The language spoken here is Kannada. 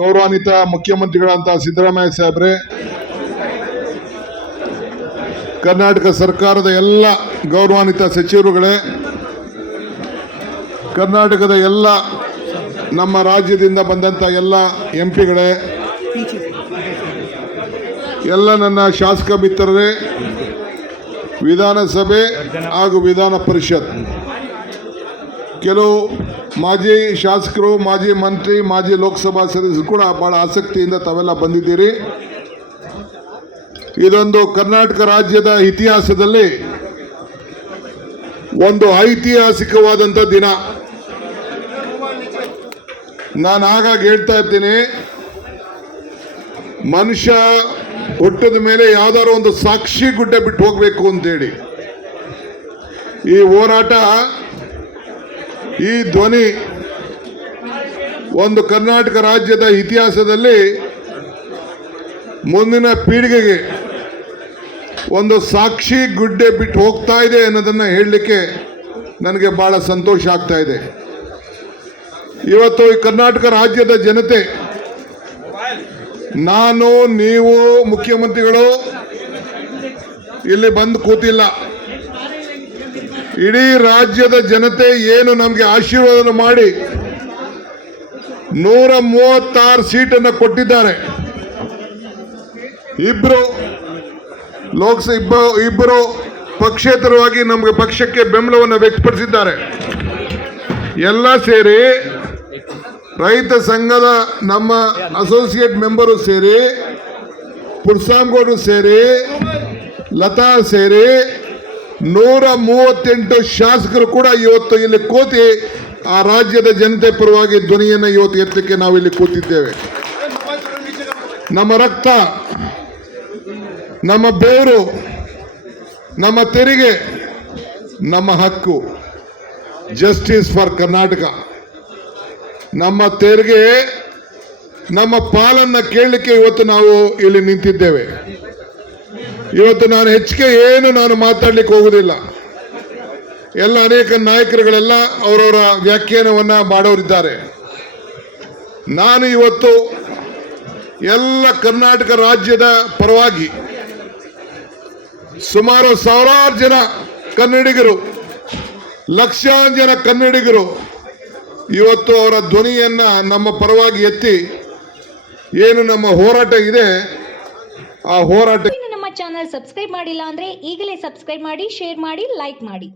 ಗೌರವಾನ್ವಿತ ಮುಖ್ಯಮಂತ್ರಿಗಳಂತ ಸಿದ್ದರಾಮಯ್ಯ ಸಾಹೇಬ್ರೆ, ಕರ್ನಾಟಕ ಸರ್ಕಾರದ ಎಲ್ಲ ಗೌರವಾನ್ವಿತ ಸಚಿವರುಗಳೇ, ಕರ್ನಾಟಕದ ಎಲ್ಲ ನಮ್ಮ ರಾಜ್ಯದಿಂದ ಬಂದಂಥ ಎಲ್ಲ ಎಂಪಿಗಳೇ, ಎಲ್ಲ ನನ್ನ ಶಾಸಕ ಮಿತ್ರರೇ, ವಿಧಾನಸಭೆ ಹಾಗೂ ವಿಧಾನ ಪರಿಷತ್ ಕೆಲವು ಮಾಜಿ ಶಾಸಕರು, ಮಾಜಿ ಮಂತ್ರಿ, ಮಾಜಿ ಲೋಕಸಭಾ ಸದಸ್ಯರು ಕೂಡ ಬಹಳ ಆಸಕ್ತಿಯಿಂದ ತಾವೆಲ್ಲ ಬಂದಿದ್ದೀರಿ. ಇದೊಂದು ಕರ್ನಾಟಕ ರಾಜ್ಯದ ಇತಿಹಾಸದಲ್ಲಿ ಒಂದು ಐತಿಹಾಸಿಕವಾದಂಥ ದಿನ. ನಾನು ಆಗಾಗ ಹೇಳ್ತಾ ಇರ್ತೀನಿ, ಮನುಷ್ಯ ಹುಟ್ಟಿದ ಮೇಲೆ ಯಾವ್ದಾದ್ರು ಒಂದು ಸಾಕ್ಷಿ ಗುಡ್ಡೆ ಬಿಟ್ಟು ಹೋಗ್ಬೇಕು ಅಂತೇಳಿ. ಈ ಹೋರಾಟ, ಈ ಧ್ವನಿ ಒಂದು ಕರ್ನಾಟಕ ರಾಜ್ಯದ ಇತಿಹಾಸದಲ್ಲಿ ಮುಂದಿನ ಪೀಳಿಗೆಗೆ ಒಂದು ಸಾಕ್ಷಿ ಗುಡ್ಡೆ ಬಿಟ್ಟು ಹೋಗ್ತಾ ಇದೆ ಅನ್ನೋದನ್ನು ಹೇಳಲಿಕ್ಕೆ ನನಗೆ ಬಹಳ ಸಂತೋಷ ಆಗ್ತಾ ಇದೆ. ಇವತ್ತು ಈ ಕರ್ನಾಟಕ ರಾಜ್ಯದ ಜನತೆ, ನಾನು, ನೀವು, ಮುಖ್ಯಮಂತ್ರಿಗಳು ಇಲ್ಲಿ ಬಂದು ಕೂತಿಲ್ಲ. ಇಡೀ ರಾಜ್ಯದ ಜನತೆ ಏನು ನಮಗೆ ಆಶೀರ್ವಾದ ಮಾಡಿ 136 ಸೀಟನ್ನು ಕೊಟ್ಟಿದ್ದಾರೆ. ಇಬ್ಬರು ಪಕ್ಷೇತರವಾಗಿ ನಮಗೆ ಪಕ್ಷಕ್ಕೆ ಬೆಂಬಲವನ್ನು ವ್ಯಕ್ತಪಡಿಸಿದ್ದಾರೆ. ಎಲ್ಲ ಸೇರಿ ರೈತ ಸಂಘದ ನಮ್ಮ ಅಸೋಸಿಯೇಟ್ ಮೆಂಬರು ಸೇರಿ, ಪುರ್ಸಾಮ್ಗೌಡರು ಸೇರಿ, ಲತಾ ಸೇರಿ 138 ಶಾಸಕರು ಕೂಡ ಇವತ್ತು ಇಲ್ಲಿ ಕೂತಿ ಆ ರಾಜ್ಯದ ಜನತೆ ಪರವಾಗಿ ಧ್ವನಿಯನ್ನು ಇವತ್ತು ಎತ್ತಲಿಕ್ಕೆ ನಾವು ಇಲ್ಲಿ ಕೂತಿದ್ದೇವೆ. ನಮ್ಮ ರಕ್ತ, ನಮ್ಮ ಬೆವರು, ನಮ್ಮ ತೆರಿಗೆ, ನಮ್ಮ ಹಕ್ಕು, ಜಸ್ಟಿಸ್ ಫಾರ್ ಕರ್ನಾಟಕ. ನಮ್ಮ ತೆರಿಗೆ, ನಮ್ಮ ಪಾಲನ್ನು ಕೇಳಲಿಕ್ಕೆ ಇವತ್ತು ನಾವು ಇಲ್ಲಿ ನಿಂತಿದ್ದೇವೆ. ಇವತ್ತು ನಾನು ಹೆಚ್ಚಿಗೆ ನಾನು ಮಾತಾಡ್ಲಿಕ್ಕೆ ಹೋಗುದಿಲ್ಲ. ಎಲ್ಲ ಅನೇಕ ನಾಯಕರುಗಳೆಲ್ಲ ಅವರವರ ವ್ಯಾಖ್ಯಾನವನ್ನು ಮಾಡೋರಿದ್ದಾರೆ. ನಾನು ಇವತ್ತು ಎಲ್ಲ ಕರ್ನಾಟಕ ರಾಜ್ಯದ ಪರವಾಗಿ ಸುಮಾರು ಸಾವಿರಾರು ಜನ ಕನ್ನಡಿಗರು, ಲಕ್ಷಾಂತರ ಜನ ಕನ್ನಡಿಗರು ಇವತ್ತು ಅವರ ಧ್ವನಿಯನ್ನ ನಮ್ಮ ಪರವಾಗಿ ಎತ್ತಿ ಏನು ನಮ್ಮ ಹೋರಾಟ ಇದೆ, ಆ ಹೋರಾಟ. ನಮ್ಮ ಚಾನೆಲ್ ಸಬ್ಸ್ಕ್ರೈಬ್ ಮಾಡಿಲ್ಲ ಅಂದ್ರೆ ಈಗಲೇ ಸಬ್ಸ್ಕ್ರೈಬ್ ಮಾಡಿ, ಶೇರ್ ಮಾಡಿ, ಲೈಕ್ ಮಾಡಿ.